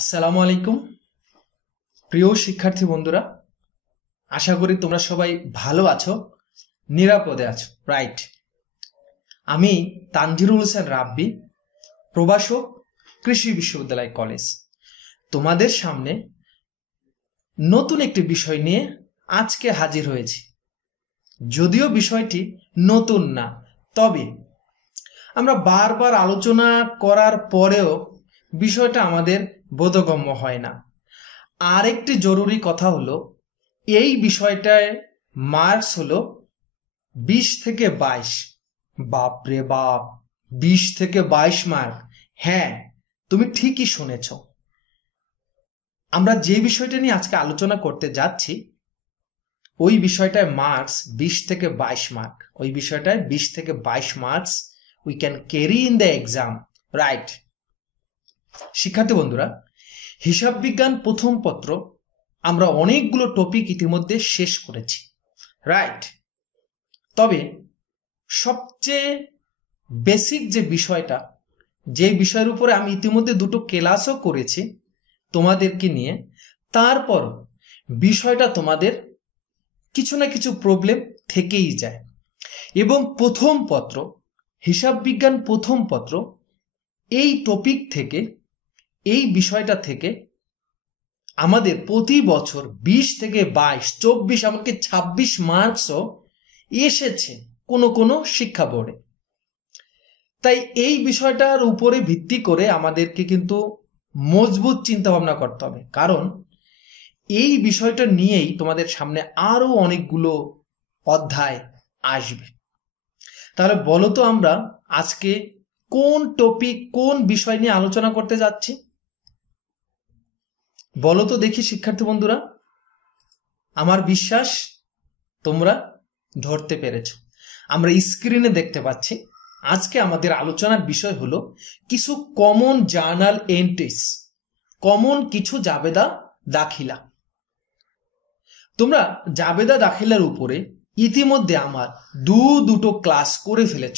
আসসালামু আলাইকুম প্রিয় শিক্ষার্থী বন্ধুরা, আশা করি তোমরা সবাই ভালো আছো, নিরাপদে আছো। রাইট, আমি তানজিরুল হোসেন রাব্বি, প্রভাষক, কৃষি বিশ্ববিদ্যালয় কলেজ, তোমাদের সামনে নতুন একটি বিষয় নিয়ে আজকে হাজির হয়েছি। যদিও বিষয়টি নতুন না, তবে আমরা বারবার আলোচনা করার পরেও বিষয়টা আমাদের বোধগম্য হয় না। আরেকটি জরুরি কথা হলো, এই বিষয়টায় মার্কস হলো 20 থেকে 22। বাপরে বাপ, 20 থেকে 22 মার্ক! হ্যাঁ, তুমি ঠিকই শুনেছ। আমরা যে বিষয়টা নিয়ে আজকে আলোচনা করতে যাচ্ছি ওই বিষয়টায় মার্কস 20 থেকে 22 মার্ক। ওই বিষয়টায় 20 থেকে 22 marks we can carry in the exam. Right শিক্ষার্থী বন্ধুরা, হিসাব বিজ্ঞান প্রথম পত্র আমরা অনেকগুলো টপিক ইতিমধ্যে শেষ করেছি। রাইট, তবে সবচেয়ে বেসিক যে বিষয়টা, যে বিষয়ের উপরে আমি ইতিমধ্যে দুটো ক্লাসও করেছি তোমাদেরকে নিয়ে, তারপর বিষয়টা তোমাদের কিছু না কিছু প্রবলেম থেকেই যায়। এবং প্রথম পত্র, হিসাব বিজ্ঞান প্রথম পত্র, এই টপিক থেকে, এই বিষয়টা থেকে আমাদের প্রতি বছর 20 থেকে 22, 24, এমনকি 26 মার্কসও এসেছে কোনো কোনো শিক্ষা বোর্ডে। তাই এই বিষয়টার উপরে ভিত্তি করে আমাদেরকে কিন্তু মজবুত চিন্তা ভাবনা করতে হবে, কারণ এই বিষয়টা নিয়েই তোমাদের সামনে আরো অনেকগুলো অধ্যায় আসবে। তাহলে বলো তো, আমরা আজকে কোন টপিক, কোন বিষয় নিয়ে আলোচনা করতে যাচ্ছি? বলো তো দেখি শিক্ষার্থী বন্ধুরা। আমার বিশ্বাস তোমরা ধরতে পেরেছ। আমরা স্ক্রিনে দেখতে পাচ্ছি আজকে আমাদের আলোচনার বিষয় হলো কিছু কমন জার্নাল এন্ট্রিস, কমন কিছু জাবেদা দাখিলা। তোমরা জাবেদা দাখিলার উপরে ইতিমধ্যে আমার দুটো ক্লাস করে ফেলেছ।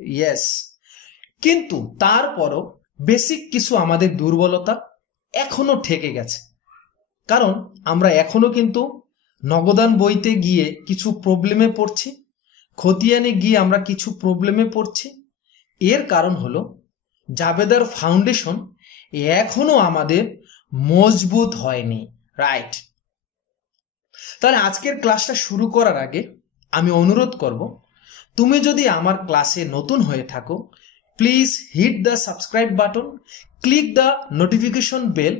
ইয়েস, কিন্তু তারপরও বেসিক কিছু আমাদের দুর্বলতা এখনো থেকে গেছে, কারণ আমরা এখনো কিন্তু নগদান বইতে গিয়ে কিছু প্রবলেমে পড়ছি, খতিয়ানে গিয়ে আমরা কিছু প্রবলেমে পড়ছি। এর কারণ হলো জাবেদার ফাউন্ডেশন এখনো আমাদের মজবুত হয়নি। রাইট, তাহলে আজকের ক্লাসটা শুরু করার আগে আমি অনুরোধ করব, তুমি যদি আমার ক্লাসে নতুন হয়ে থাকো, please hit the subscribe button, click the notification bell,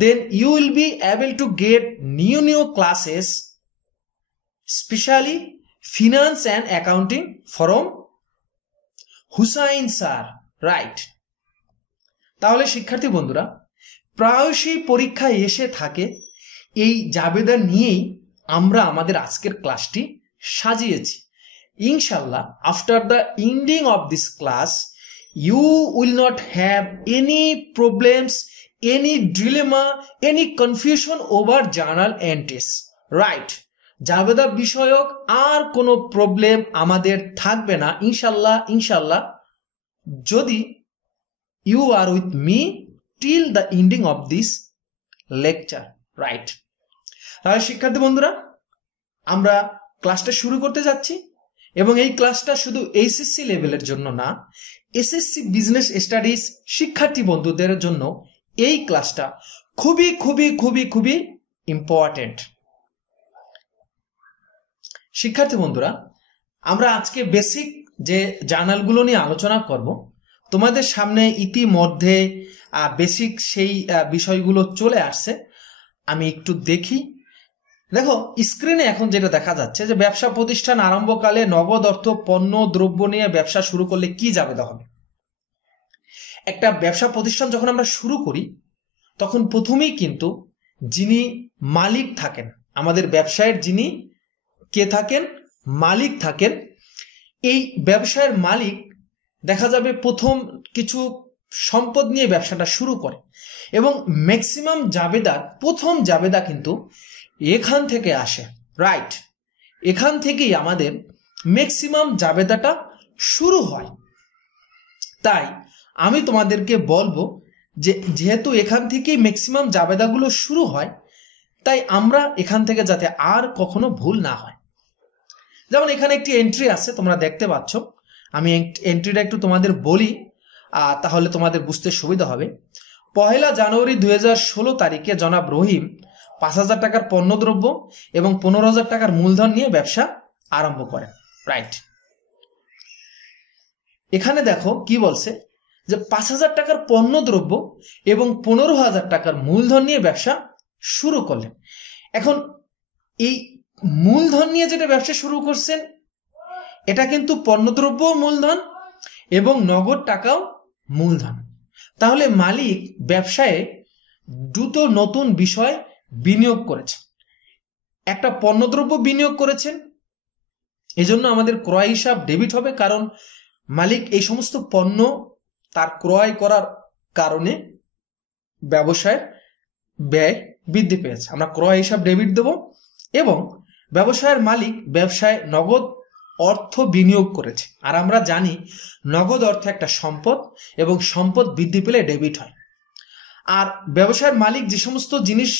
then you will be able to get new classes, especially finance and accounting from Hussain sir. Right, তাহলে শিক্ষার্থী বন্ধুরা, প্রায়শই পরীক্ষায় এসে থাকে এই জাবেদা নিয়েই আমরা আমাদের আজকের ক্লাসটি সাজিয়েছি। ইনশাল্লাহ, after the ending of this class you will not have any problems, any dilemma, any confusion over journal entries. Right, জাবেদা বিষয়ক আর কোনো প্রবলেম আমাদের থাকবে না ইনশাল্লাহ, যদি you are with me till the ending of this lecture. Right, তাহলে শিক্ষার্থী বন্ধুরা, আমরা ক্লাসটা শুরু করতে যাচ্ছি, এবং এই ক্লাসটা শুধু এইচএসসি লেভেলের জন্য না, এসএসসি বিজনেস স্টাডিজ শিক্ষার্থী বন্ধুদের জন্য এই ক্লাসটা খুবই খুবই খুবই খুবই ইম্পর্টেন্ট। শিক্ষার্থী বন্ধুরা, আমরা আজকে বেসিক যে জার্নালগুলো নিয়ে আলোচনা করব, তোমাদের সামনে ইতিমধ্যে বেসিক সেই বিষয়গুলো চলে আসছে। আমি একটু দেখি। দেখো স্ক্রিনে এখন যেটা দেখা যাচ্ছে যে ব্যবসা প্রতিষ্ঠান আরম্ভকালে নগদ অর্থ পণ্য দ্রব্য নিয়ে ব্যবসা শুরু করলে কি জাবেদা হবে। একটা ব্যবসা প্রতিষ্ঠান যখন আমরা শুরু করি, তখন প্রথমেই কিন্তু যিনি মালিক থাকেন, আমাদের ব্যবসায়ের যিনি কে থাকেন, মালিক থাকেন, এই ব্যবসায়ের মালিক দেখা যাবে প্রথম কিছু সম্পদ নিয়ে ব্যবসাটা শুরু করে, এবং ম্যাক্সিমাম জাবেদার প্রথম জাবেদা কিন্তু এখান থেকে আসে। রাইট, এখান থেকেই আমাদের ম্যাক্সিমাম জাবেদাটা শুরু হয়। তাই আমি তোমাদেরকে বলবো যেহেতু এখান থেকেই ম্যাক্সিমাম জাবেদাগুলো শুরু হয়, তাই আমরা এখান থেকে যাতে আর কখনো ভুল না হয়। যেমন এখানে একটি এন্ট্রি আছে, তোমরা দেখতে পাচ্ছ। আমি এন্ট্রিটা একটু তোমাদের বলি, তাহলে তোমাদের বুঝতে সুবিধা হবে। 1 জানুয়ারি 2016 তারিখে জনাব রহিম 5,000 টাকার পণ্যদ্রব্য এবং 15,000 টাকার মূলধন নিয়ে ব্যবসা আরম্ভ করেন। রাইট, এখানে দেখো কি বলছে, যে 5,000 টাকার পণ্যদ্রব্য এবং 15,000 টাকার মূলধন নিয়ে ব্যবসা শুরু করলেন। এখন এই মূলধন নিয়ে যেটা ব্যবসা শুরু করছেন, এটা কিন্তু পণ্যদ্রব্য মূলধন এবং নগদ টাকাও মূলধন। তাহলে মালিক ব্যবসায়ে দুটো নতুন বিষয় বিনিয়োগ করেছেন। একটা পণ্যদ্রব্য বিনিয়োগ করেছেন, এজন্য আমাদের ক্রয় হিসাব ডেবিট হবে, কারণ মালিক এই সমস্ত পণ্য তার ক্রয় করার কারণে ব্যবসায়ের ব্যয় বৃদ্ধি পেয়েছে। আমরা ক্রয় হিসাব ডেবিট দেব। এবং ব্যবসায়ের মালিক ব্যবসায় নগদ অর্থ বিনিয়োগ করেছে, আর আমরা জানি নগদ অর্থ একটা সম্পদ এবং সম্পদ বৃদ্ধি পেলে ডেবিট হয়। আর ব্যবসায়ের মালিক যে সমস্ত জিনিস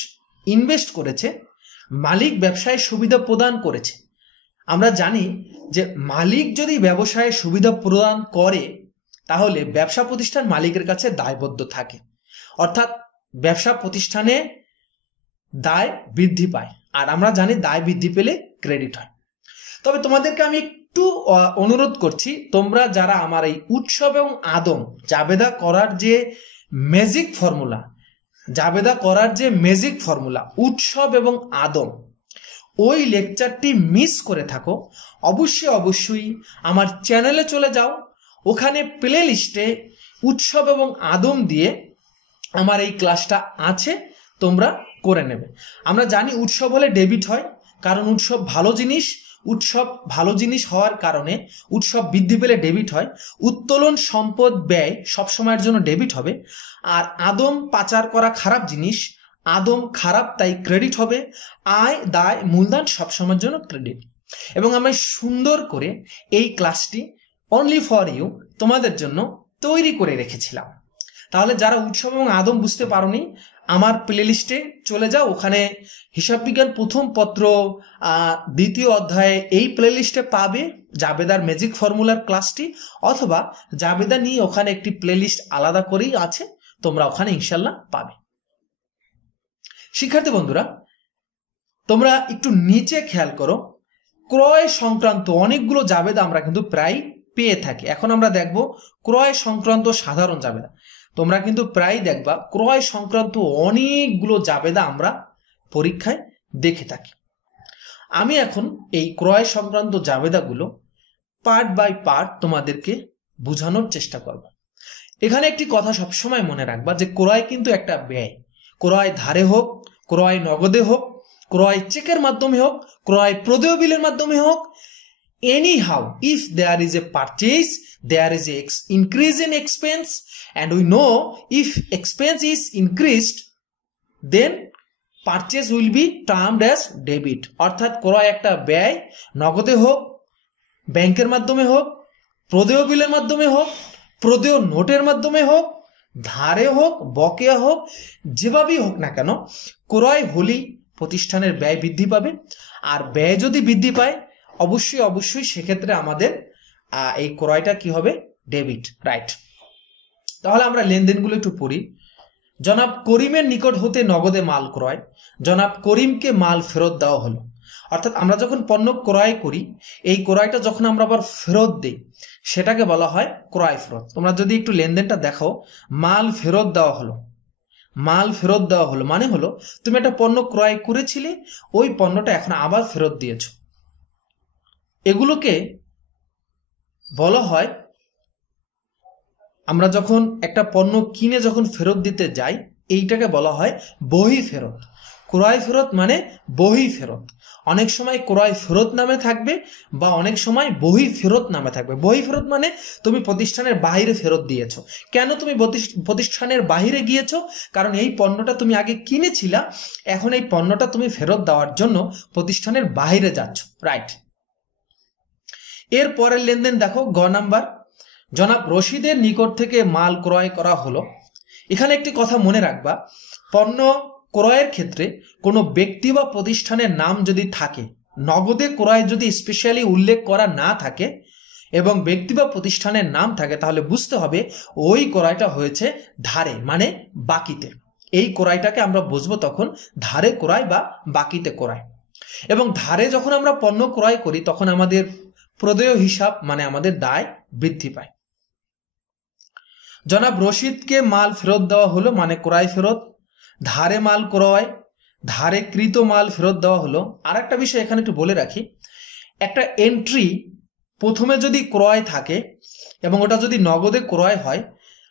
ইনভেস্ট করেছে, মালিক ব্যবসায় সুবিধা প্রদান করেছে। আমরা জানি যে মালিক যদি ব্যবসায় সুবিধা প্রদান করে, তাহলে ব্যবসা প্রতিষ্ঠান মালিকের কাছে দায়বদ্ধ থাকে, অর্থাৎ ব্যবসা প্রতিষ্ঠানে দায় বৃদ্ধি পায়। আর আমরা জানি দায় বৃদ্ধি পেলে ক্রেডিট হয়। তবে তোমাদেরকে আমি একটু অনুরোধ করছি, তোমরা যারা আমার এই উৎসব এবং আদম জাবেদা করার যে ম্যাজিক ফর্মুলা উৎসব এবং আদম, ওই লেকচারটি মিস করে থাকো, অবশ্যই আমার চ্যানেলে চলে যাও। ওখানে প্লে লিস্টে উৎসব এবং আদম দিয়ে আমার এই ক্লাসটা আছে, তোমরা করে নেবে। আমরা জানি উৎসব হলে ডেবিট হয়, কারণ উৎসব ভালো জিনিস হওয়ার কারণে উৎসব বৃদ্ধি পেলে ডেবিট হয়। উত্তোলন, সম্পদ, ব্যয় সবসময়ের জন্য ডেবিট হবে। আর আদম পাচার করা খারাপ জিনিস, আদম খারাপ, তাই ক্রেডিট হবে। আয়, দায়, মূলধন সবসময়ের জন্য ক্রেডিট। এবং আমি সুন্দর করে এই ক্লাসটি অনলি ফর ইউ তোমাদের জন্য তৈরি করে রেখেছিলাম। তাহলে যারা উৎসব এবং আদম বুঝতে পারোনি, আমার প্লে লিস্টে চলে যাও। ওখানে হিসাব বিজ্ঞান প্রথম পত্র 2য় অধ্যায়ে এই প্লে লিস্টে পাবে জাবেদার ম্যাজিক ফর্মুলার ক্লাসটি, অথবা জাবেদা নিয়ে ওখানে একটি প্লে লিস্ট আলাদা করেই আছে, তোমরা ওখানে ইনশাল্লাহ পাবে। শিক্ষার্থী বন্ধুরা, তোমরা একটু নিচে খেয়াল করো, ক্রয় সংক্রান্ত অনেকগুলো জাবেদা আমরা কিন্তু প্রায় পেয়ে থাকি। এখন আমরা দেখব ক্রয় সংক্রান্ত সাধারণ জাবেদা। তোমরা কিন্তু প্রায় দেখবা ক্রয় সংক্রান্ত অনেকগুলো জাবেদা আমরা পরীক্ষায় দেখে থাকি। আমি এখন এই ক্রয় সংক্রান্ত জাবেদাগুলো পার্ট বাই পার্ট তোমাদেরকে বোঝানোর চেষ্টা করব। এখানে একটি কথা সবসময় মনে রাখবা, যে ক্রয় কিন্তু একটা ব্যয়। ক্রয় ধারে হোক, ক্রয় নগদে হোক, ক্রয় চেকের মাধ্যমে হোক, ক্রয় প্রদেয় বিলের মাধ্যমে হোক, anyhow if there is a purchase, there is a increase in expense, and we know if expense is increased, then purchase will be termed as debit. অর্থাৎ ক্রয় একটা ব্যয়, নগদে হোক, ব্যাংকের মাধ্যমে হোক, প্রদেয় বিলের মাধ্যমে হোক, প্রদেয় নোটের মাধ্যমে হোক, ধারে হোক, বকেয়া হোক, যেভাবেই হোক না কেন, ক্রয় হলেই প্রতিষ্ঠানের ব্যয় বৃদ্ধি পাবে। আর ব্যয় যদি বৃদ্ধি পায়, অবশ্যই সেক্ষেত্রে আমাদের এই ক্রয়টা কি হবে? ডেবিট। রাইট, তাহলে আমরা লেনদেনগুলো একটু পড়ি। জনাব করিমের নিকট হতে নগদে মাল ক্রয়, জনাব করিমকে মাল ফেরত দেওয়া হলো। অর্থাৎ আমরা যখন পণ্য ক্রয় করি, এই ক্রয়টা যখন আমরা আবার ফেরত দিই, সেটাকে বলা হয় ক্রয় ফেরত। তোমরা যদি একটু লেনদেনটা দেখো, মাল ফেরত দেওয়া হলো, মাল ফেরত দেওয়া হলো মানে হলো তুমি একটা পণ্য ক্রয় করেছিলে, ওই পণ্যটা এখন আবার ফেরত দিয়েছো। এগুলোকে বলা হয়, আমরা যখন একটা পণ্য কিনে যখন ফেরত দিতে যাই, এইটাকে বলা হয় বহি ফেরত। ক্রয় ফেরত মানে বহি ফেরত। অনেক সময় ক্রয় ফেরত নামে থাকবে, বা অনেক সময় বহি ফেরত নামে থাকবে। বহি ফেরত মানে তুমি প্রতিষ্ঠানের বাইরে ফেরত দিয়েছো। কেন তুমি প্রতিষ্ঠানের বাইরে গিয়েছো? কারণ এই পণ্যটা তুমি আগে কিনেছিলা, এখন এই পণ্যটা তুমি ফেরত দেওয়ার জন্য প্রতিষ্ঠানের বাইরে যাচ্ছ। রাইট, এর পরের লেনদেন দেখো, গ নাম্বার, জনাব রশিদের নিকট থেকে মাল ক্রয় করা হলো এখানে একটি কথা মনে রাখবা, পণ্য ক্রয়ের ক্ষেত্রে কোনো ব্যক্তি বা প্রতিষ্ঠানের নাম যদি থাকে, নগদে ক্রয় যদি স্পেশালি উল্লেখ করা না থাকে এবং ব্যক্তি বা প্রতিষ্ঠানের নাম থাকে, তাহলে বুঝতে হবে ওই ক্রয়টা হয়েছে ধারে, মানে বাকিতে। এই ক্রয়টাকে আমরা বুঝবো তখন ধারে ক্রয় বা বাকিতে ক্রয়। এবং ধারে যখন আমরা পণ্য ক্রয় করি তখন আমাদের প্রদেয় হিসাব মানে আমাদের দায় বৃদ্ধি পায়। জনাব রশিদকে মাল ফেরত দেওয়া হলো মানে ক্রয় ফেরত। ধারে মাল ক্রয়, ধারে কৃত মাল ফেরত দেওয়া হলো। আর একটা বিষয় এখানে একটু বলে রাখি, একটা এন্ট্রি প্রথমে যদি ক্রয় থাকে এবং ওটা যদি নগদে ক্রয় হয়,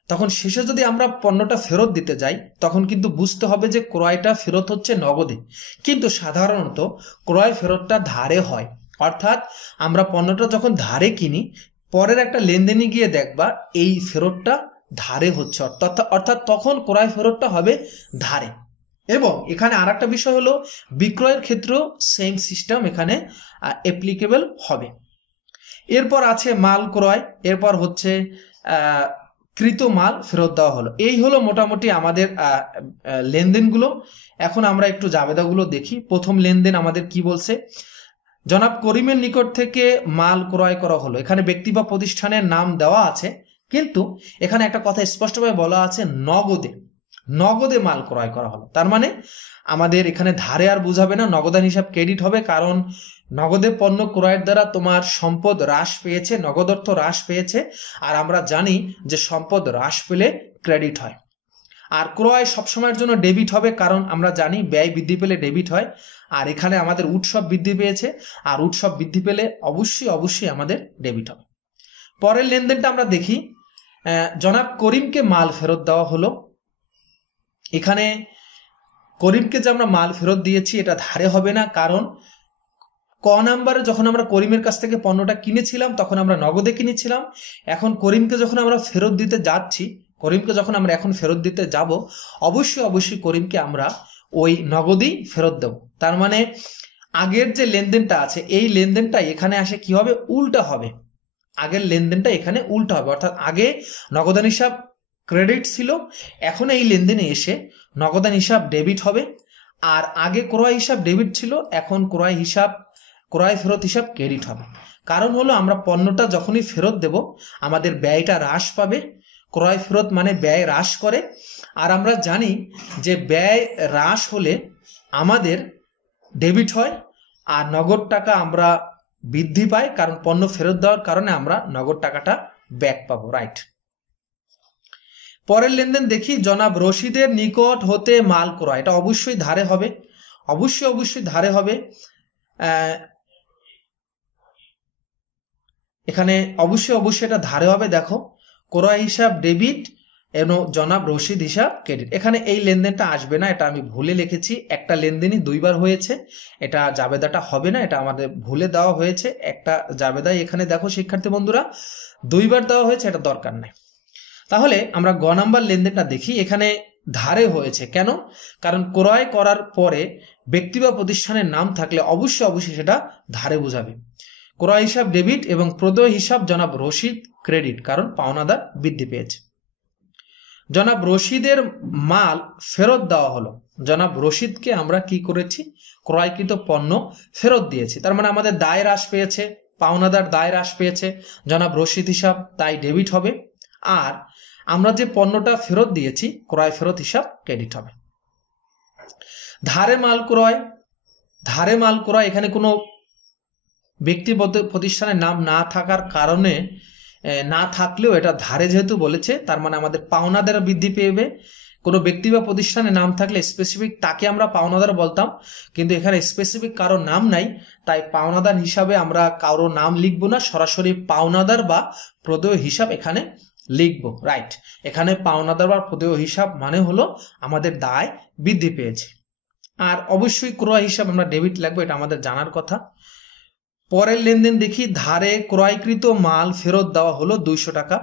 তখন শেষে যদি আমরা পণ্যটা ফেরত দিতে যাই তখন কিন্তু বুঝতে হবে যে ক্রয়টা ফেরত হচ্ছে নগদে, কিন্তু সাধারণত ক্রয় ফেরতটা ধারে হয়। অর্থাৎ আমরা পণ্যটা যখন ধারে কিনি, পরের একটা লেনদেনে গিয়ে দেখবা এই ফেরতটা ধারে হচ্ছে, অর্থাৎ তখন ক্রয় ফেরতটা হবে ধারে। এবং এখানে আর একটা বিষয় হলো, বিক্রয়ের ক্ষেত্রেও সেম সিস্টেম এখানে অ্যাপ্লিকেবল হবে। এরপর আছে মাল ক্রয়, এরপর হচ্ছে কৃত মাল ফেরত দেওয়া হলো। এই হলো মোটামুটি আমাদের লেনদেনগুলো। এখন আমরা একটু জাবেদাগুলো দেখি। প্রথম লেনদেন আমাদের কি বলছে, জনাব করিমের নিকট থেকে মাল ক্রয় করা হলো। এখানে ব্যক্তি বা প্রতিষ্ঠানের নাম দেওয়া আছে, কিন্তু এখানে একটা কথা স্পষ্টভাবে বলা আছে নগদে মাল ক্রয় করা হলো। তার মানে আমাদের এখানে ধারে আর বুঝাবে না, নগদান হিসাব ক্রেডিট হবে, কারণ নগদে পণ্য ক্রয়ের দ্বারা তোমার সম্পদ হ্রাস পেয়েছে, নগদ অর্থ হ্রাস পেয়েছে। আর আমরা জানি যে সম্পদ হ্রাস পেলে ক্রেডিট হয়। আর ক্রয় সবসময়ের জন্য ডেবিট হবে, কারণ আমরা জানি ব্যয় বৃদ্ধি পেলে ডেবিট হয়। আর এখানে আমাদের উৎসব বৃদ্ধি পেয়েছে, আর উৎসব বৃদ্ধি পেলে অবশ্যই আমাদের ডেবিট হবে। পরের লেনদেনটা আমরা দেখি, জনাব করিমকে মাল ফেরত দেওয়া হলো। এখানে করিমকে যে আমরা মাল ফেরত দিয়েছি এটা ধারে হবে না, কারণ ক নাম্বারে যখন আমরা করিমের কাছ থেকে পণ্যটা কিনেছিলাম তখন আমরা নগদে কিনেছিলাম। এখন করিমকে যখন আমরা ফেরত দিতে যাচ্ছি, করিমকে যখন আমরা এখন ফেরত দিতে যাব, অবশ্যই করিমকে আমরা ওই নগদেই ফেরত দেব। তার মানে আগের যে লেনদেনটা আছে এই লেনদেনটা এখানে আসে কি হবে, উল্টা হবে। আগের লেনদেনটা এখানে উল্টা হবে, অর্থাৎ আগে নগদান হিসাব ক্রেডিট ছিল, এখন এই লেনদেনে এসে নগদান হিসাব ডেবিট হবে। আর আগে ক্রয় হিসাব ডেবিট ছিল, এখন ক্রয় ফেরত হিসাব ক্রেডিট হবে। কারণ হলো আমরা পণ্যটা যখনই ফেরত দেব আমাদের ব্যয়টা হ্রাস পাবে। ক্রয় ফেরত মানে ব্যয় হ্রাস করে, আর আমরা জানি যে ব্যয় হ্রাস হলে আমাদের ডেবিট হয় আর নগদ টাকা আমরা বৃদ্ধি পাই, কারণ পণ্য ফেরত দেওয়ার কারণে আমরা নগদ টাকাটা ব্যাক পাবো, রাইট। পরের লেনদেন দেখি, জনাব রশিদের নিকট হতে মাল ক্রয়। এটা অবশ্যই ধারে হবে, অবশ্যই ধারে হবে। এখানে অবশ্যই এটা ধারে হবে। দেখো, ক্রয় হিসাব ডেবিট এবং জনাব রশিদ হিসাব ক্রেডিট। এখানে এই লেনদেনটা আসবে না, এটা আমি ভুলে লিখেছি। একটা লেনদেনই দুইবার হয়েছে, এটা জাবেদাটা হবে না, এটা আমাদের ভুলে দেওয়া হয়েছে। একটা জাবেদাই এখানে দেখো শিক্ষার্থী বন্ধুরা দুইবার দেওয়া হয়েছে, এটা দরকার নেই। তাহলে আমরা গ নাম্বার লেনদেনটা দেখি। এখানে ধারে হয়েছে কেন, কারণ ক্রয় করার পরে ব্যক্তি বা প্রতিষ্ঠানের নাম থাকলে অবশ্যই সেটা ধারে বোঝাবে। ক্রয় হিসাব ডেবিট এবং প্রদেয় হিসাব জনাব রশিদ ক্রেডিট, কারণ পাওনাদার বৃদ্ধি পেয়েছে। জনাব রশিদের মাল ফেরত দেওয়া হলো। জনাব রশিদকে আমরা কি করেছি, ক্রয়কৃত পণ্য ফেরত দিয়েছি। তার মানে আমাদের দায় হ্রাস পেয়েছে, পাওনাদার দায় হ্রাস পেয়েছে, জনাব রশিদ হিসাব তাই ডেবিট হবে। আর আমরা যে পণ্যটা ফেরত দিয়েছি ক্রয় ফেরত হিসাব ক্রেডিট হবে। ধারে মাল ক্রয়, এখানে কোনো ব্যক্তি প্রতিষ্ঠানের নাম না থাকার কারণে, না থাকলেও এটা ধারে যেহেতু বলেছে, তার মানে আমাদের পাওনাদার বৃদ্ধি পেয়ে। কোনো ব্যক্তি বা প্রতিষ্ঠানের নাম থাকলে স্পেসিফিক তাকে আমরা পাওনাদার বলতাম, কিন্তু এখানে স্পেসিফিক কারো নাম নাই, তাই পাওনাদার হিসাবে আমরা কারো নাম লিখবো না, সরাসরি পাওনাদার বা প্রদেয় হিসাব এখানে লিখবো, রাইট। এখানে পাওনাদার বা প্রদেয় হিসাব মানে হলো আমাদের দায় বৃদ্ধি পেয়েছে। আর অবশ্যই ক্রয় হিসাব আমরা ডেবিট লিখবো, এটা আমাদের জানার কথা। পরের লেনদেন দেখি, ধারে ক্রয়কৃত মাল ফেরত দেওয়া হলো 200 টাকা।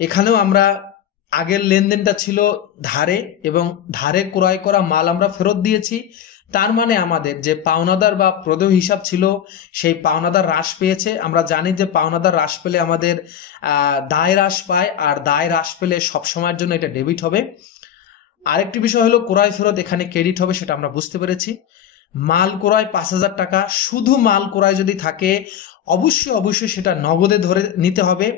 এখানেও আমরা আগের লেনদেনটা ছিল ধারে, এবং ধারে ক্রয় করা মাল আমরা ফেরত দিয়েছি, তার মানে আমাদের যে পাওনাদার বা প্রদেয় হিসাব ছিল সেই পাওনাদার হ্রাস পেয়েছে। আমরা জানি যে পাওনাদার হ্রাস পেলে আমাদের দায় হ্রাস পায়, আর দায় হ্রাস পেলে সবসময়ের জন্য এটা ডেবিট হবে। আরেকটি বিষয় হলো ক্রয় ফেরত এখানে ক্রেডিট হবে, সেটা আমরা বুঝতে পেরেছি। মাল ক্রয় 5,000 টাকা, শুধু মাল ক্রয় যদি থাকে অবশ্যই সেটা নগদে ধরে নিতে হবে।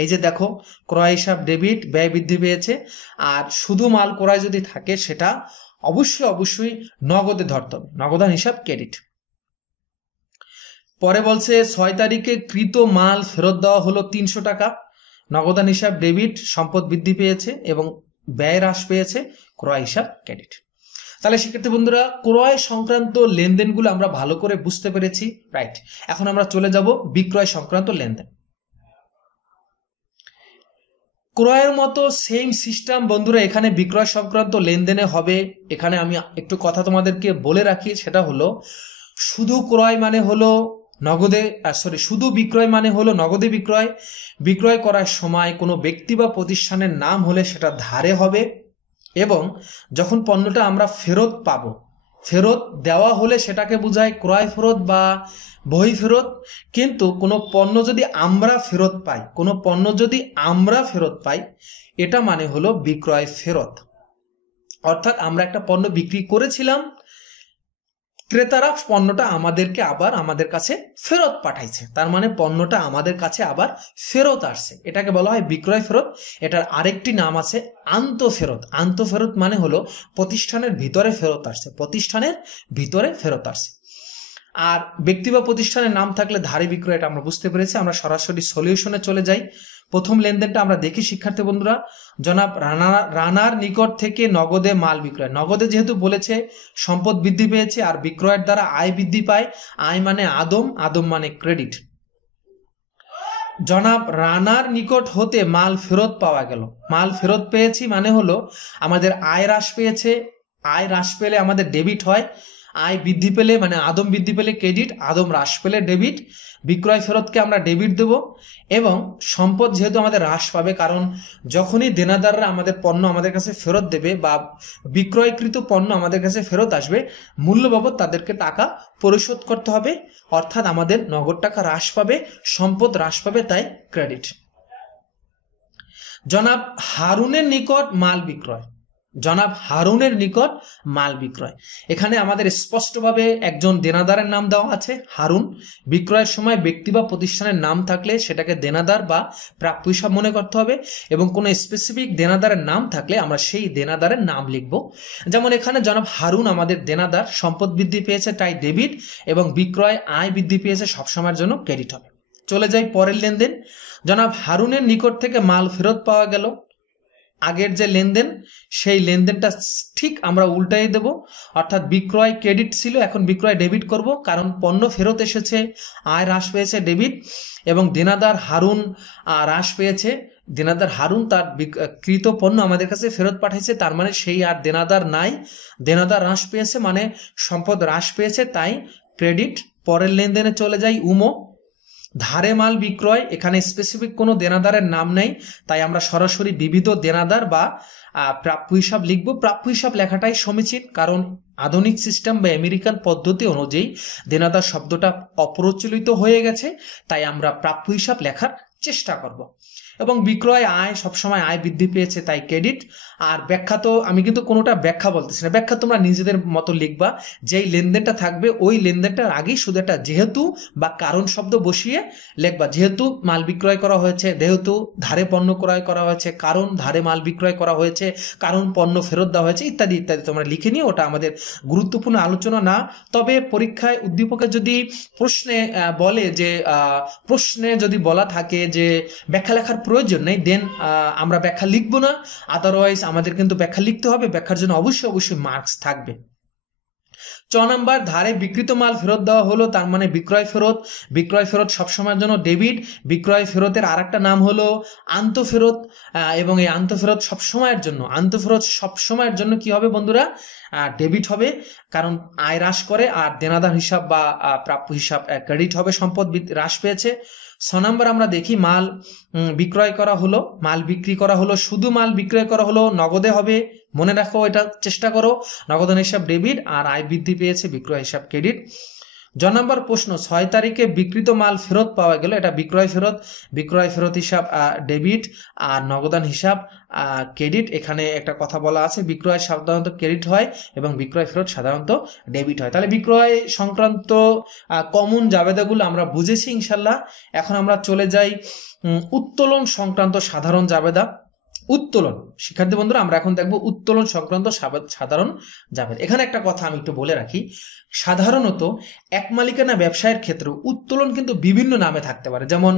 এই যে দেখো, ক্রয় হিসাব ডেবিট, ব্যয় বৃদ্ধি পেয়েছে, আর শুধু মাল ক্রয় যদি থাকে সেটা অবশ্যই নগদে ধরতে হবে, নগদান হিসাব ক্রেডিট। পরে বলছে 6 তারিখে কৃত মাল ফেরত দেওয়া হলো 300 টাকা, নগদান হিসাব ডেবিট, সম্পদ বৃদ্ধি পেয়েছে এবং ব্যয় হ্রাস পেয়েছে, ক্রয় হিসাব ক্রেডিট। তাহলে সেক্ষেত্রে বন্ধুরা ক্রয় সংক্রান্ত লেনদেনগুলো আমরা ভালো করে বুঝতে পেরেছি, রাইট। এখন আমরা চলে যাব বিক্রয় সংক্রান্ত লেনদেন। ক্রয়ের মতো সেম সিস্টেম বন্ধুরা এখানে বিক্রয় সংক্রান্ত লেনদেনে হবে। এখানে আমি একটু কথা তোমাদেরকে বলে রাখি, সেটা হলো শুধু ক্রয় মানে হলো নগদে, শুধু বিক্রয় মানে হলো নগদে বিক্রয়। বিক্রয় করার সময় কোনো ব্যক্তি বা প্রতিষ্ঠানের নাম হলে সেটা ধারে হবে, এবং যখন পণ্যটা আমরা ফেরত পাবো, ফেরত দেওয়া হলে সেটাকে বোঝায় ক্রয় ফেরত বা বহি ফেরত। কিন্তু কোনো পণ্য যদি আমরা ফেরত পাই, কোনো পণ্য যদি আমরা ফেরত পাই, এটা মানে হলো বিক্রয় ফেরত। অর্থাৎ আমরা একটা পণ্য বিক্রি করেছিলাম, ক্রেতারা পণ্যটা আমাদেরকে আবার আমাদের কাছে ফেরত পাঠাইছে, তার মানে পণ্যটা আমাদের কাছে আবার ফেরত আসছে, এটাকে বলা হয় বিক্রয় ফেরত। এটার আরেকটি নাম আছে আন্তঃফেরত। আন্তঃফেরত মানে হলো প্রতিষ্ঠানের ভিতরে ফেরত আসছে, প্রতিষ্ঠানের ভিতরে ফেরত আসছে। আর ব্যক্তি বা প্রতিষ্ঠানের নাম থাকলে ধারে বিক্রয়, এটা আমরা বুঝতে পেরেছি। আমরা সরাসরি সলিউশনে চলে যাই। প্রথম লেনদেনটা আমরা দেখি শিক্ষার্থী বন্ধুরা, জনাব রানার নিকট থেকে নগদে মাল বিক্রয়। নগদে যেহেতু বলেছে সম্পদ বৃদ্ধি পেয়েছে, আর বিক্রয়ের দ্বারা আয় বৃদ্ধি পায়, আয় মানে আদম, আদম মানে ক্রেডিট। জনাব রানার নিকট হতে মাল ফেরত পাওয়া গেল। মাল ফেরত পেয়েছি মানে হলো আমাদের আয় হ্রাস পেয়েছে, আয় হ্রাস পেলে আমাদের ডেবিট হয়, আয় বৃদ্ধি পেলে মানে আদম বৃদ্ধি পেলে ক্রেডিট, আদম হ্রাস পেলে ডেবিট। বিক্রয় ফেরতকে আমরা ডেবিট দেব, এবং সম্পদ যেহেতু আমাদের হ্রাস পাবে, কারণ যখনই দেনাদাররা আমাদের পণ্য আমাদের কাছে ফেরত দেবে বা বিক্রয়কৃত পণ্য আমাদের কাছে ফেরত আসবে, মূল্য বাবদ তাদেরকে টাকা পরিশোধ করতে হবে, অর্থাৎ আমাদের নগদ টাকা হ্রাস পাবে, সম্পদ হ্রাস পাবে, তাই ক্রেডিট। জনাব হারুনের নিকট মাল বিক্রয়। জনাব হারুনের নিকট মাল বিক্রয়, এখানে আমাদের স্পষ্টভাবে একজন দেনাদারের নাম দেওয়া আছে হারুন। বিক্রয়ের সময় ব্যক্তি বা প্রতিষ্ঠানের নাম থাকলে সেটাকে দেনাদার বা প্রাপ্য হিসাব মনে করতে হবে, এবং কোনো স্পেসিফিক দেনাদারের নাম থাকলে আমরা সেই দেনাদারের নাম লিখব। যেমন এখানে জনাব হারুন আমাদের দেনাদার, সম্পদ বৃদ্ধি পেয়েছে তাই ডেবিট, এবং বিক্রয় আয় বৃদ্ধি পেয়েছে সবসময়ের জন্য ক্রেডিট হবে। চলে যাই পরের লেনদেন। জনাব হারুনের নিকট থেকে মাল ফেরত পাওয়া গেল। আগের যে লেনদেন সেই লেনদেনটা ঠিক আমরা উল্টাই দেব, অর্থাৎ বিক্রয় ক্রেডিট ছিল, এখন বিক্রয় ডেবিট করব, কারণ পণ্য ফেরত এসেছে, আয় হ্রাস পেয়েছে ডেবিট, এবং দেনাদার হারুন হ্রাস পেয়েছে। দেনাদার হারুন তার কৃত পণ্য আমাদের কাছে ফেরত পাঠিয়েছে, তার মানে সেই আর দেনাদার নাই, দেনাদার হ্রাস পেয়েছে মানে সম্পদ হ্রাস পেয়েছে, তাই ক্রেডিট। পরের লেনদেনে চলে যাই উমো। ধারে মাল বিক্রয়, এখানে স্পেসিফিক কোনো দেনাদারের নাম নেই, তাই আমরা সরাসরি বিবিধ দেনাদার বা প্রাপ্য হিসাব লিখব। প্রাপ্য হিসাব লেখাটাই সমীচীন, কারণ আধুনিক সিস্টেম বা আমেরিকান পদ্ধতি অনুযায়ী দেনাদার শব্দটা অপ্রচলিত হয়ে গেছে, তাই আমরা প্রাপ্য হিসাব লেখার চেষ্টা করব। এবং বিক্রয় আয়, সবসময় আয় বৃদ্ধি পেয়েছে তাই ক্রেডিট। আর ব্যাখ্যা তো আমি কিন্তু কোনোটা ব্যাখ্যা বলতেছি না, ব্যাখ্যা তোমরা নিজেদের মতো লিখবা। যেই লেনদেনটা থাকবে ওই লেনদেনটার আগেই শুধু একটা যেহেতু বা কারণ শব্দ বসিয়ে লিখবা। যেহেতু মাল বিক্রয় করা হয়েছে, যেহেতু ধারে পণ্য ক্রয় করা হয়েছে, কারণ ধারে মাল বিক্রয় করা হয়েছে, কারণ পণ্য ফেরত দেওয়া হয়েছে, ইত্যাদি ইত্যাদি তোমরা লিখে নিও। ওটা আমাদের গুরুত্বপূর্ণ আলোচনা না। তবে পরীক্ষায় উদ্দীপকে যদি প্রশ্নে বলে যে প্রশ্নে যদি বলা থাকে যে ব্যাখ্যা লেখার প্রয়োজন নেই, দেন আমরা ব্যাখ্যা লিখবো না, আদারওয়াইজ আমাদের কিন্তু ব্যাখ্যা লিখতে হবে, ব্যাখ্যার জন্য অবশ্যই মার্কস থাকবে। 6 নাম্বার, ধারে বিক্রিত মাল ফেরত দেওয়া হলো, তার মানে বিক্রয় ফেরত। বিক্রয় ফেরত সবসময়ের জন্য ডেবিট। বিক্রয় ফেরতের আরেকটা নাম হলো আন্তঃফেরত, এবং এই আন্তঃফেরত সবসময়ের জন্য, আন্তঃফেরত সবসময়ের জন্য কি হবে বন্ধুরা, ডেবিট হবে, কারণ আয় হ্রাস করে, আর দেনাদার হিসাব বা প্রাপ্য হিসাব ক্রেডিট হবে, সম্পদ হ্রাস পেয়েছে। 6 নাম্বার আমরা দেখি মাল বিক্রয় করা হলো, মাল বিক্রি করা হলো, শুধু মাল বিক্রয় করা হলো নগদে হবে, মনে রাখো, এটা চেষ্টা করো। নগদান হিসাব ডেবিট আর আয় বৃদ্ধি পেয়েছে, বিক্রয় হিসাব ক্রেডিট। 9 নম্বর প্রশ্ন, 6 তারিখে বিক্রিত মাল ফেরত পাওয়া গেল, এটা বিক্রয় ফেরত হিসাব ডেবিট আর নগদান হিসাব ক্রেডিট। এখানে একটা কথা বলা আছে, বিক্রয় সাধারণত ক্রেডিট হয় এবং বিক্রয় ফেরত সাধারণত ডেবিট হয়। তাহলে বিক্রয় সংক্রান্ত কমন জাবেদাগুলো আমরা বুঝেছি ইনশাল্লাহ। এখন আমরা চলে যাই উত্তোলন সংক্রান্ত সাধারণ জাবেদা। উত্তোলন, শিক্ষার্থী বন্ধুরা, আমরা এখন দেখবো উত্তোলন সংক্রান্ত সাধারণ জাবেদা। এখানে একটা কথা আমি একটু বলে রাখি, সাধারণত এক মালিকানা ব্যবসায়ের ক্ষেত্রে উত্তোলন কিন্তু বিভিন্ন নামে থাকতে পারে, যেমন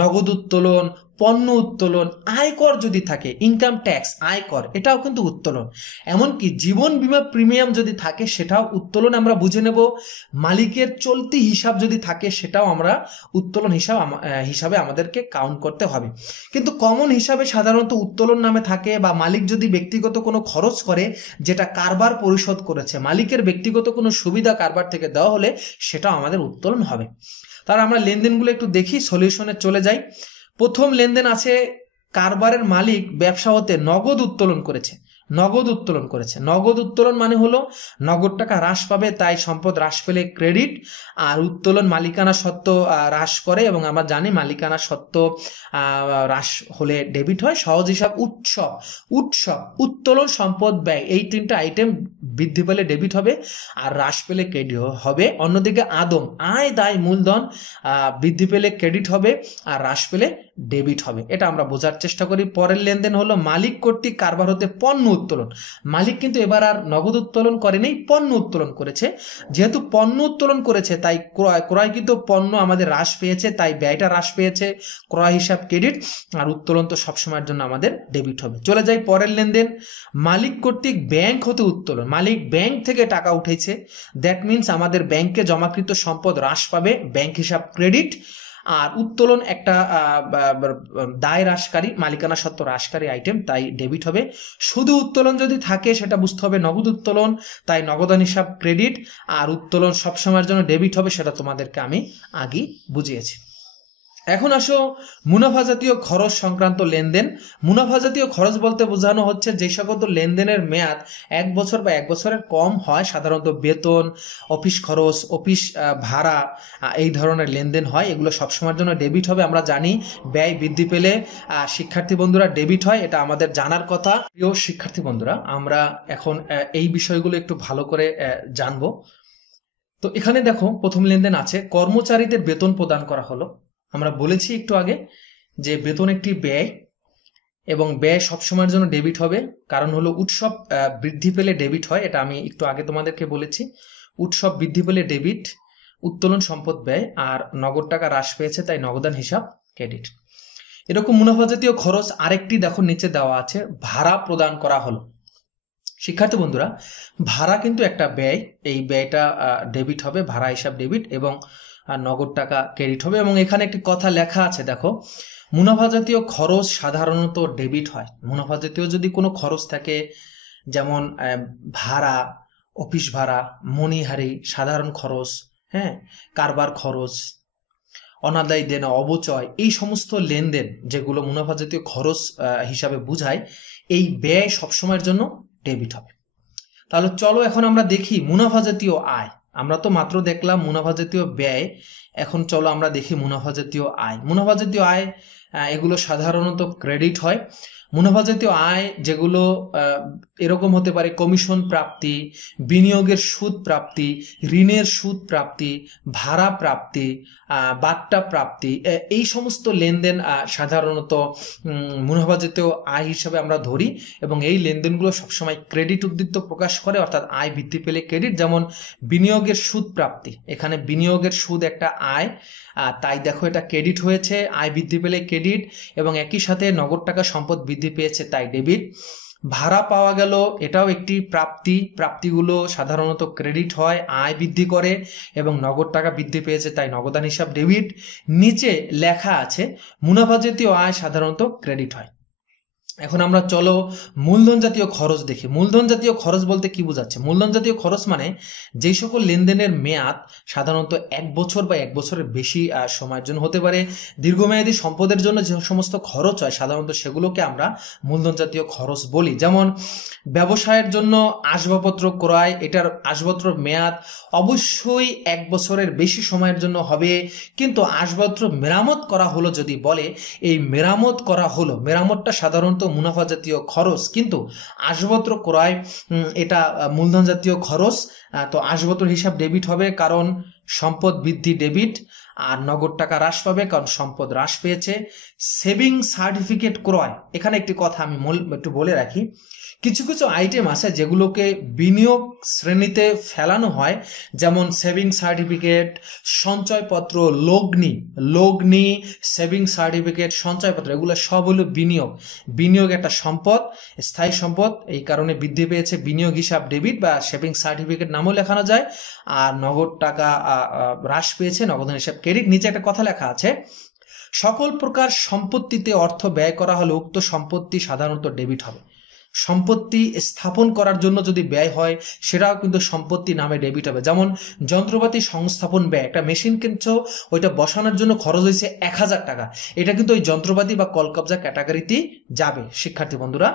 নগদ উত্তোলন, পণ্য উত্তোলন, আয়কর যদি থাকে, ইনকাম ট্যাক্স, আয়কর, এটাও কিন্তু উত্তোলন। এমনকি জীবন বীমা প্রিমিয়াম যদি থাকে সেটাও উত্তোলন আমরা বুঝে নেব। মালিকের চলতি হিসাব যদি থাকে সেটাও আমরা উত্তোলন হিসাবে আমাদেরকে কাউন্ট করতে হবে। কিন্তু কমন হিসাবে সাধারণত উত্তোলন নামে থাকে, বা মালিক যদি ব্যক্তিগত কোনো খরচ করে যেটা কারবার পরিশোধ করেছে, মালিকের ব্যক্তিগত কোনো সুবিধা কারবার থেকে দেওয়া হলে সেটাও আমাদের উত্তোলন হবে। তার আমরা লেনদেনগুলো একটু দেখি, সলিউশনে চলে যাই। প্রথম লেনদেন আছে, কারবারের মালিক ব্যবসা হতে নগদ উত্তোলন করেছে। নগদ উত্তোলন মানে হলো নগদ টাকা হ্রাস পাবে, তাই সম্পদ হ্রাস পেলে ক্রেডিট। আর উত্তোলন মালিকানা সত্ত্ব হ্রাস করে, এবং আমরা জানি মালিকানা সত্ত্ব হ্রাস হলে ডেবিট হয়। সহজ হিসাব উৎসব, উত্তোলন, সম্পদ, ব্যয়, এই 3টা আইটেম বৃদ্ধি পেলে ডেবিট হবে আর হ্রাস পেলে ক্রেডিট হবে। অন্যদিকে আদম, আয়, দায়, মূলধন, বৃদ্ধি পেলে ক্রেডিট হবে আর হ্রাস পেলে ডেবিট হবে। এটা আমরা বোঝার চেষ্টা করি। পরের লেনদেন হলো মালিক কর্তৃক কারবার হতে পণ্য উত্তোলন। মালিক কিন্তু এবার আর নগদ উত্তোলন করেনি, পণ্য উত্তোলন করেছে। যেহেতু পণ্য উত্তোলন করেছে তাই ক্রয়কৃত পণ্য আমাদের হ্রাস পেয়েছে, তাই ব্যয়টা হ্রাস পেয়েছে, ক্রয় হিসাব ক্রেডিট, আর উত্তোলন তো সবসময়ের জন্য আমাদের ডেবিট হবে। চলে যাই পরের লেনদেন, মালিক কর্তৃক ব্যাংক হতে উত্তোলন। মালিক ব্যাংক থেকে টাকা উঠেছে, দ্যাট মিনস আমাদের ব্যাংকে জমাকৃত সম্পদ হ্রাস পাবে, ব্যাংক হিসাব ক্রেডিট। আর উত্তোলন একটা দায় হ্রাসকারী, মালিকানা সত্ত্ব হ্রাসকারী আইটেম, তাই ডেবিট হবে। শুধু উত্তোলন যদি থাকে সেটা বুঝতে হবে নগদ উত্তোলন, তাই নগদান হিসাব ক্রেডিট। আর উত্তোলন সবসময়ের জন্য ডেবিট হবে, সেটা তোমাদেরকে আমি আগেই বুঝিয়েছি। এখন আসো মুনাফা জাতীয় খরচ সংক্রান্ত লেনদেন। মুনাফা জাতীয় খরচ বলতে বোঝানো হচ্ছে যে সকল লেনদেনের মেয়াদ 1 বছর বা 1 বছরের কম হয়, সাধারণত বেতন, অফিস খরচ, অফিস ভাড়া, এই ধরনের লেনদেন হয়, এগুলো সবসময়ের জন্য ডেবিট হবে। আমরা জানি ব্যয় বৃদ্ধি পেলে শিক্ষার্থী বন্ধুরা ডেবিট হয়, এটা আমাদের জানার কথা। প্রিয় শিক্ষার্থী বন্ধুরা, আমরা এখন এই বিষয়গুলো একটু ভালো করে জানবো। তো এখানে দেখো, প্রথম লেনদেন আছে, কর্মচারীদের বেতন প্রদান করা হলো। আমরা বলেছি একটু আগে যে বেতন একটি ব্যয়, এবং ব্যয় সবসময়ের জন্য ডেবিট হবে, কারণ হলো উৎসব বৃদ্ধি পেলে ডেবিট হয়, এটা আমি একটু আগে তোমাদেরকে বলেছি। উৎসব বৃদ্ধি পেলে ডেবিট, উত্তোলন সম্পদ ব্যয়, আর নগদ টাকা হ্রাস পেয়েছে তাই নগদান হিসাব ক্রেডিট। এরকম মুনাফা জাতীয় খরচ আরেকটি দেখো নিচে দেওয়া আছে, ভাড়া প্রদান করা হলো। শিক্ষার্থী বন্ধুরা, ভাড়া কিন্তু একটা ব্যয়, এই ব্যয়টা ডেবিট হবে, ভাড়া হিসাব ডেবিট, এবং নগদ টাকা ক্রেডিট হবে। এবং এখানে একটি কথা লেখা আছে, দেখো, মুনাফা জাতীয় খরচ সাধারণত ডেবিট হয়। মুনাফা জাতীয় যদি কোনো খরচ থাকে, যেমন ভাড়া, অফিস ভাড়া, মণিহারি, সাধারণ খরচ, হ্যাঁ, কারবার খরচ, অনাদায়ী দেনা, অবচয়, এই সমস্ত লেনদেন যেগুলো মুনাফা জাতীয় খরচ হিসাবে বোঝায়, এই ব্যয় সবসময়ের জন্য ডেবিট হবে। তাহলে চলো এখন আমরা দেখি মুনাফা জাতীয় আয়। আমরা তো মাত্র দেখলাম মুনাফা জাতীয় ব্যয়, এখন চলো আমরা দেখি মুনাফা জাতীয় আয়। মুনাফা জাতীয় আয় এগুলো সাধারণত ক্রেডিট হয়। মুনাফা জাতীয় আয় যেগুলো এরকম হতে পারে, কমিশন প্রাপ্তি, বিনিয়োগের সুদ প্রাপ্তি, ঋণের সুদ প্রাপ্তি, ভাড়া প্রাপ্তি, বাট্টা প্রাপ্তি, এই সমস্ত লেনদেন সাধারণত মুনাফা জাতীয় আয় হিসাবে আমরা ধরি, এবং এই লেনদেনগুলো সবসময় ক্রেডিট উদ্দীপ্ত প্রকাশ করে, অর্থাৎ আয় বৃদ্ধি পেলে ক্রেডিট। যেমন বিনিয়োগের সুদ প্রাপ্তি, এখানে বিনিয়োগের সুদ একটা আয়, তাই দেখো এটা ক্রেডিট হয়েছে, আয় বৃদ্ধি পেলে ক্রেডিট, এবং একই সাথে নগদ টাকা সম্পদ বৃদ্ধি পেয়েছে তাই ডেবিট। ভাড়া পাওয়া গেল, এটাও একটি প্রাপ্তি, প্রাপ্তিগুলো সাধারণত ক্রেডিট হয়, আয় বৃদ্ধি করে, এবং নগদ টাকা বৃদ্ধি পেয়েছে তাই নগদান হিসাব ডেবিট। নিচে লেখা আছে মুনাফা জাতীয় আয় সাধারণত ক্রেডিট হয়। এখন আমরা চলো মূলধন জাতীয় খরচ দেখি। মূলধন জাতীয় খরচ বলতে কি বোঝাচ্ছে? মূলধন জাতীয় খরচ মানে যেই সকল লেনদেনের মেয়াদ সাধারণত 1 বছর বা 1 বছরের বেশি সময়ের জন্য হতে পারে। দীর্ঘমেয়াদী সম্পদের জন্য যে সমস্ত খরচ হয় সাধারণত সেগুলোকে আমরা মূলধন জাতীয় খরচ বলি। যেমন ব্যবসায়ের জন্য আসবাবপত্র ক্রয়, এটার আসবাবপত্র মেয়াদ অবশ্যই 1 বছরের বেশি সময়ের জন্য হবে। কিন্তু আসবাবপত্র মেরামত করা হলো যদি বলে, এই মেরামত করা হলো, মেরামতটা সাধারণত মুনাফা জাতীয় খরচ, কিন্তু আসবাবপত্র ক্রয় এটা মূলধন জাতীয় খরচ। তো আসবাবপত্র হিসাব ডেবিট হবে কারণ সম্পদ বৃদ্ধি ডেবিট, আর নগদ টাকা হ্রাস পাবে কারণ সম্পদ হ্রাস পেয়েছে। সেভিং সার্টিফিকেট ক্রয়, এখানে একটি কথা আমি একটু বলে রাখি, কিছু কিছু আইটেম আছে যেগুলোকে বিনিয়োগ শ্রেণীতে ফেলানো হয়, যেমন সেভিং সার্টিফিকেট, সঞ্চয়পত্র, লগ্নি, সেভিং সার্টিফিকেট, সঞ্চয়পত্র, এগুলো সব হলো বিনিয়োগ। বিনিয়োগ একটা সম্পদ, স্থায়ী সম্পদ, এই কারণে বৃদ্ধি পেয়েছে। বিনিয়োগ হিসাব ডেবিট বা সেভিং সার্টিফিকেট নামও লেখানো যায়। আর নগদ টাকা হ্রাস পেয়েছে, নগদ হিসাব ক্রেডিট। নিচে একটা কথা লেখা আছে, সকল প্রকার সম্পত্তিতে অর্থ ব্যয় করা হলে উক্ত সম্পত্তি সাধারণত ডেবিট হবে। সম্পত্তি স্থাপন করার জন্য যদি ব্যয় হয় সেটাও কিন্তু সম্পত্তি নামে ডেবিট হবে। যেমন যন্ত্রপাতি সংস্থাপন ব্যয়, একটা মেশিন কিনছো, ওইটা বসানোর জন্য খরচ হয়েছে 1000 টাকা, এটা কিন্তু ওই যন্ত্রপাতি বা কলকবজা ক্যাটাগরিতেই যাবে। শিক্ষার্থী বন্ধুরা,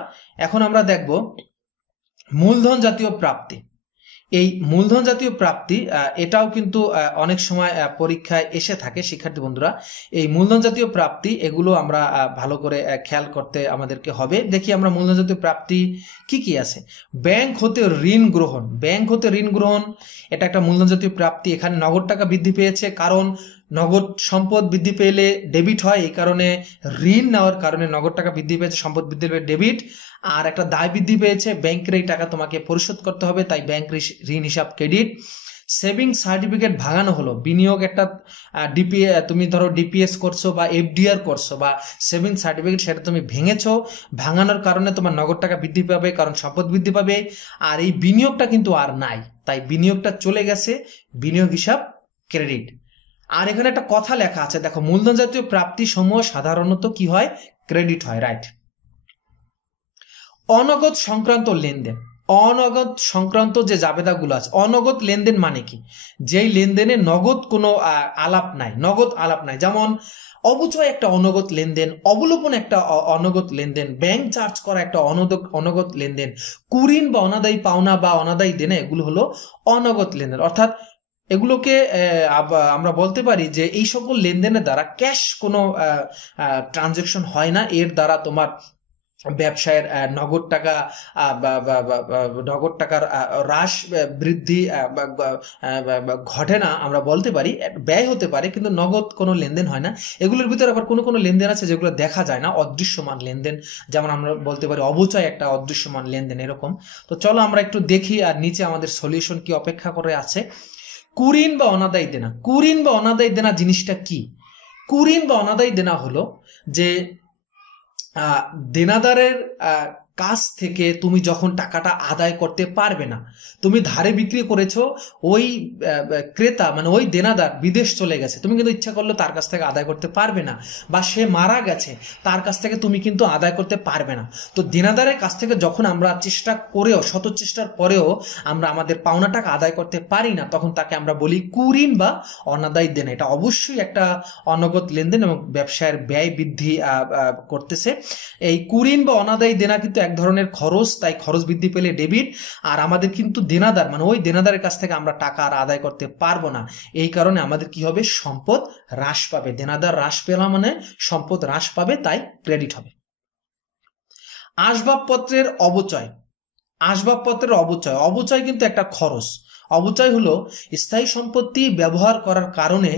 এখন আমরা দেখব মূলধন জাতীয় প্রাপ্তি। এই মূলধন জাতীয় প্রাপ্তি এটাও কিন্তু অনেক সময় পরীক্ষায় এসে থাকে। শিক্ষার্থী বন্ধুরা, এই মূলধন জাতীয় প্রাপ্তি এগুলো আমরা ভালো করে খেয়াল করতে আমাদেরকে হবে। দেখি আমরা মূলধন জাতীয় প্রাপ্তি কি কি আছে। ব্যাংক হতে ঋণ গ্রহণ, ব্যাংক হতে ঋণ গ্রহণ এটা একটা মূলধন জাতীয় প্রাপ্তি। এখানে নগদ টাকা বৃদ্ধি পেয়েছে কারণ নগদ সম্পদ বৃদ্ধি পেলে ডেবিট হয়, এই কারণে ঋণ নেওয়ার কারণে নগদ টাকা বৃদ্ধি পেয়েছে, সম্পদ বৃদ্ধি পেয়ে ডেবিট। আর একটা দায় বৃদ্ধি পেয়েছে, ব্যাংকের এই টাকা তোমাকে পরিশোধ করতে হবে, তাই ব্যাংক ঋণ হিসাব ক্রেডিট। সেভিং সার্টিফিকেট ভাঙানো হলো, বিনিয়োগ একটা তুমি ধরো ডিপিএস করছো বা এফডিআর করছো বা সেভিং সার্টিফিকেট, সেটা তুমি ভেঙেছো, ভাঙানোর কারণে তোমার নগদ টাকা বৃদ্ধি পাবে কারণ সম্পদ বৃদ্ধি পাবে। আর এই বিনিয়োগটা কিন্তু আর নাই, তাই বিনিয়োগটা চলে গেছে, বিনিয়োগ হিসাব ক্রেডিট। আর এখানে একটা কথা লেখা আছে, দেখো মূলধন জাতীয় প্রাপ্তি সমূহ সাধারণত কি হয়? ক্রেডিট হয়, রাইট। অনগদ সংক্রান্ত লেনদেন, অনগদ সংক্রান্ত যে জাবেদাগুলো আছে, অনগদ লেনদেন মানে কি? যেই লেনদেনে নগদ কোনো আলাপ নাই, নগদ আলাপ নাই। যেমন অবচয় একটা অনগদ লেনদেন, অবলোপন একটা অনগদ লেনদেন, ব্যাংক চার্জ করা একটা অনগদ লেনদেন, কুঋণ বা অনাদায়ী পাওনা বা অনাদায়ী দেনা, এগুলো হলো অনগদ লেনদেন। অর্থাৎ এগুলোকে আমরা বলতে পারি যে এই সকল লেনদেনের দ্বারা ক্যাশ কোনো ট্রানজেকশন হয় না, এর দ্বারা তোমার ব্যবসায়ের নগদ টাকার হ্রাস বৃদ্ধি ঘটে না, আমরা বলতে পারি। ব্যয় হতে পারে কিন্তু নগদ কোনো লেনদেন হয় না। এগুলোর ভিতরে আবার কোনো কোনো লেনদেন আছে যেগুলো দেখা যায় না, অদৃশ্যমান লেনদেন, যেমন আমরা বলতে পারি অবচয় একটা অদৃশ্যমান লেনদেন, এরকম। তো চলো আমরা একটু দেখি আর নিচে আমাদের সলিউশন কি অপেক্ষা করে আছে। কুঋণ বা অনাদায়ী দেনা, কুঋণ বা অনাদায়ী দেনা জিনিসটা কি? কুঋণ বা অনাদায়ী দেনা হলো যে দেনাদারের কাছ থেকে তুমি যখন টাকাটা আদায় করতে পারবে না, তুমি ধারে বিক্রি করেছো, ওই ক্রেতা মানে ওই দেনাদার বিদেশ চলে গেছে, তুমি কিন্তু ইচ্ছা করলে তার কাছ থেকে আদায় করতে পারবে না, বা সে মারা গেছে, তার কাছ থেকে তুমি কিন্তু আদায় করতে পারবে না। তো দেনাদারের কাছ থেকে যখন আমরা চেষ্টা করেও, শত চেষ্টার পরেও আমরা আমাদের পাওনা টাকা আদায় করতে পারি না, তখন তাকে আমরা বলি কুঋণ বা অনাদায়ী দেনা। এটা অবশ্যই একটা অনগদ লেনদেন এবং ব্যবসায়ের ব্যয় বৃদ্ধি করতেছে। এই কুঋণ বা অনাদায়ী দেনা কিন্তু এক ধরনের খরচ, তাই খরচ বৃদ্ধি পেলে ডেবিট। আর আমাদের কিন্তু দেনাদার মানে ওই দেনাদারের কাছ থেকে আমরা টাকা আর আদায় করতে পারবো না, এই কারণে আমাদের কি হবে? সম্পদ হ্রাস পাবে। দেনাদার হ্রাস পেলাম মানে সম্পদ হ্রাস পাবে, তাই ক্রেডিট হবে। আসবাবপত্রের অবচয়, আসবাবপত্রের অবচয়, অবচয় কিন্তু একটা খরচ। অবচয় হলো স্থায়ী সম্পত্তি ব্যবহার করার কারণে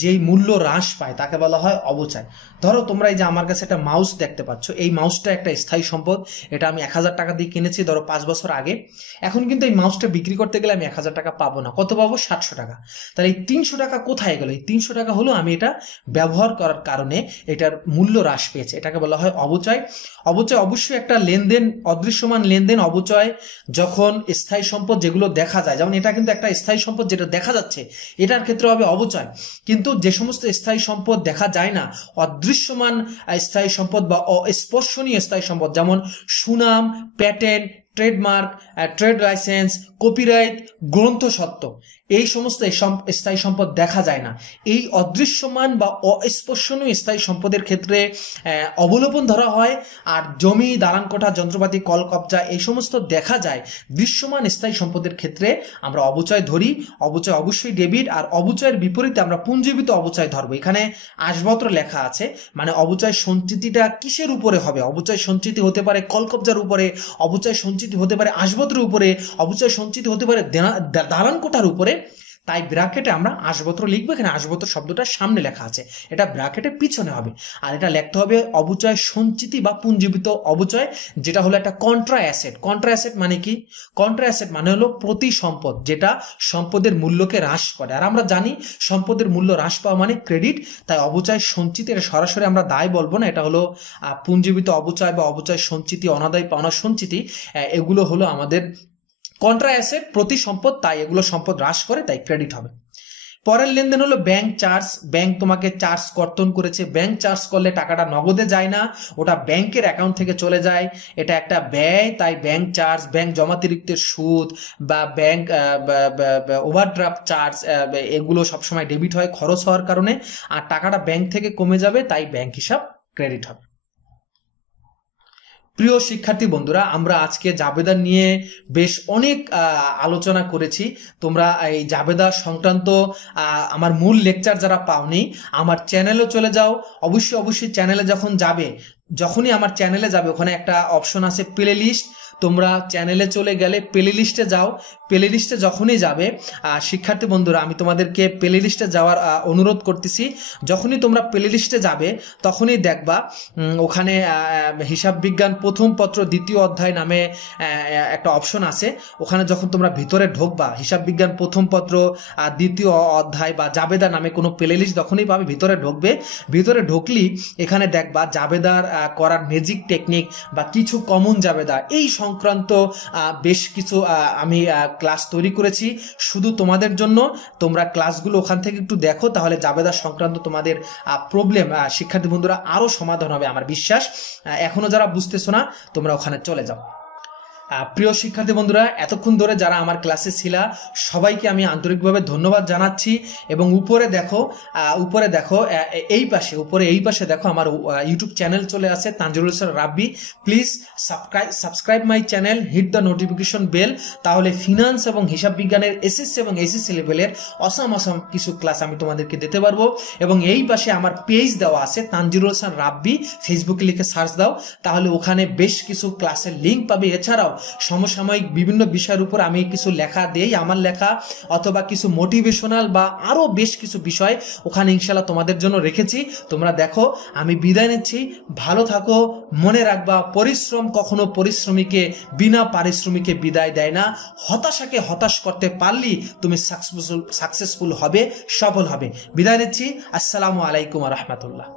যেই মূল্য হ্রাস পায় তাকে বলা হয় অবচয়। ধরো তোমরা এই যে আমার কাছে একটা মাউস দেখতে পাচ্ছ, এই মাউসটা একটা স্থায়ী সম্পদ, এটা আমি 1000 টাকা দিয়ে কিনেছি ধরো 5 বছর আগে। এখন কিন্তু এই মাউসটা বিক্রি করতে গেলে আমি 1000 টাকা পাবো না, কত পাবো? 700 টাকা। তাহলে এই 300 টাকা কোথায় গেল? এই 300 টাকা হলো আমি এটা ব্যবহার করার কারণে এটার মূল্য হ্রাস পেয়েছে, এটাকে বলা হয় অবচয়। অবচয় অবশ্যই একটা লেনদেন, অদৃশ্যমান লেনদেন। অবচয় যখন স্থায়ী সম্পদ যেগুলো দেখা যায়, যেমন এটা কিন্তু একটা স্থায়ী সম্পদ যেটা দেখা যাচ্ছে, এটার ক্ষেত্রে হবে অবচয়। কিন্তু যে সমস্ত স্থায়ী সম্পদ দেখা যায় না, অদৃশ্য অদৃশ্যমান স্থায়ী সম্পদ বা অস্পর্শনীয় স্থায়ী সম্পদ, যেমন সুনাম, patent, trademark, trade licence, copyright, গ্রন্থস্বত্ব, এই সমস্ত স্থায়ী সম্পদ দেখা যায় না। এই অদৃশ্যমান বা অস্পর্শনীয় স্থায়ী সম্পদের ক্ষেত্রে অবলোপন ধরা হয়। আর জমি, দালান কোঠা, যন্ত্রপাতি, কল কবজা এই সমস্ত দেখা যায়। দৃশ্যমান স্থায়ী সম্পদের ক্ষেত্রে আমরা অবচয় ধরি। অবচয় অবশ্যই ডেবিট, আর অবচয়ের বিপরীতে আমরা পুঞ্জীবিত অবচয় ধরবো। এখানে আসবত্র লেখা আছে, মানে অবচয় সঞ্চিতিটা কিসের উপরে হবে? অবচয় সঞ্চিতি হতে পারে কল কবজার উপরে, অবচয় সঞ্চিতি হতে পারে আসবত্রের উপরে, অবচয় সঞ্চিতি হতে পারে দালান কোঠার উপরে। তাই ব্র্যাকেটে আমরা আসবত্র লিখবো। এখানে আসবত্র শব্দটা সামনে লেখা আছে, এটা ব্র্যাকেটে পিছনে হবে। আর এটা লিখতে হবে অবচয় সঞ্চিতি বা পুঞ্জীবিত অবচয়, যেটা হলো একটা কন্ট্রা অ্যাসেট। কন্ট্রা অ্যাসেট মানে কি? কন্ট্রা অ্যাসেট মানে হলো প্রতি সম্পদ, যেটা সম্পদের মূল্যকে হ্রাস করে। আর আমরা জানি সম্পদের মূল্য হ্রাস পাওয়া মানে ক্রেডিট। তাই অবচয় সঞ্চিতি, এটা সরাসরি আমরা দায় বলবো না, এটা হলো পুঞ্জীবিত অবচয় বা অবচয় সঞ্চিতি, অনাদায় পাওনা সঞ্চিতি। এগুলো হলো আমাদের কন্ট্রা অ্যাসেট, প্রতি সম্পদ, তাই এগুলো সম্পদ হ্রাস করে, তাই ক্রেডিট হবে। পরের লেনদেন হলো ব্যাংক চার্জ। ব্যাংক তোমাকে চার্জ কর্তন করেছে। ব্যাংক চার্জ করলে টাকাটা নগদে যায় না, ওটা ব্যাংকের অ্যাকাউন্ট থেকে চলে যায়। এটা একটা ব্যয়, তাই ব্যাংক চার্জ, ব্যাংক জমাতিরিক্তের সুদ বা ব্যাংক ওভারড্রাফট চার্জ, এগুলো সবসময় ডেবিট হয় খরচ হওয়ার কারণে। আর টাকাটা ব্যাংক থেকে কমে যাবে, তাই ব্যাংক হিসাব ক্রেডিট হবে। প্রিয় শিক্ষার্থী বন্ধুরা, আমরা আজকে জাবেদা নিয়ে বেশ অনেক আলোচনা করেছি। তোমরা এই জাবেদা সংক্রান্ত আমার মূল লেকচার যারা পাওনি, আমার চ্যানেলে চলে যাও। অবশ্যই চ্যানেলে যখনই আমার চ্যানেলে যাবে, ওখানে একটা অপশন আছে প্লে লিস্ট। তোমরা চ্যানেলে চলে গেলে প্লে লিস্টে যাও। প্লে লিস্টে যখনই যাবে, শিক্ষার্থী বন্ধুরা, আমি তোমাদেরকে প্লে লিস্টে যাওয়ার অনুরোধ করতেছি। যখনই তোমরা প্লে লিস্টে যাবে, তখনই দেখবা ওখানে হিসাব বিজ্ঞান প্রথম পত্র দ্বিতীয় অধ্যায় নামে একটা অপশন আছে। ওখানে যখন তোমরা ভিতরে ঢুকবা, হিসাব বিজ্ঞান প্রথম পত্র দ্বিতীয় অধ্যায় বা জাবেদা নামে কোনো প্লে লিস্ট যখনই পাবে, ভিতরে ঢুকবে। ভিতরে ঢুকলি এখানে দেখবা জাবেদার করার ম্যাজিক টেকনিক বা কিছু কমন জাবেদা, এই সংক্রান্ত বেশ কিছু আমি ক্লাস তৈরি করেছি শুধু তোমাদের জন্য। তোমরা ক্লাসগুলো ওখান থেকে একটু দেখো, তাহলে জাবেদা সংক্রান্ত তোমাদের প্রবলেম শিক্ষার্থী বন্ধুরা আরো সমাধান হবে আমার বিশ্বাস। এখনো যারা বুঝতেছো না, তোমরা ওখানে চলে যাও। প্রিয় শিক্ষার্থী বন্ধুরা, এতক্ষণ ধরে যারা আমার ক্লাসে ছিলা, সবাইকে আমি আন্তরিকভাবে ধন্যবাদ জানাচ্ছি। এবং উপরে দেখো এই পাশে দেখো আমার ইউটিউব চ্যানেল চলে আসে, Tanjirul Islam Rabbi. Please subscribe my channel, hit the notification bell. তাহলে ফিনান্স এবং হিসাব বিজ্ঞানের এসএসসি এবং এসএসসি লেভেলের অসাম কিছু ক্লাস আমি তোমাদেরকে দিতে পারবো। এবং এই পাশে আমার পেজ দেওয়া আছে তানজিরুল ইসলাম রাব্বি, ফেসবুকে লিখে সার্চ দাও, তাহলে ওখানে বেশ কিছু ক্লাসের লিঙ্ক পাবে। এছাড়াও সমসাময়িক বিভিন্ন বিষয়ের উপর আমি কিছু লেখা দেই, আমার লেখা, অথবা কিছু মোটিভেশনাল বা আরো বেশ কিছু বিষয় ওখানে ইনশাল্লাহ তোমাদের জন্য রেখেছি। তোমরা দেখো। আমি বিদায় নিচ্ছি, ভালো থাকো। মনে রাখবা, পরিশ্রম কখনো পরিশ্রমীকে বিনা পারিশ্রমিকে বিদায় দেয় না। হতাশাকে হতাশ করতে পারলেই তুমি সাকসেসফুল হবে, সফল হবে। বিদায় নিচ্ছি। আসসালামু আলাইকুম ওয়া রাহমাতুল্লাহ।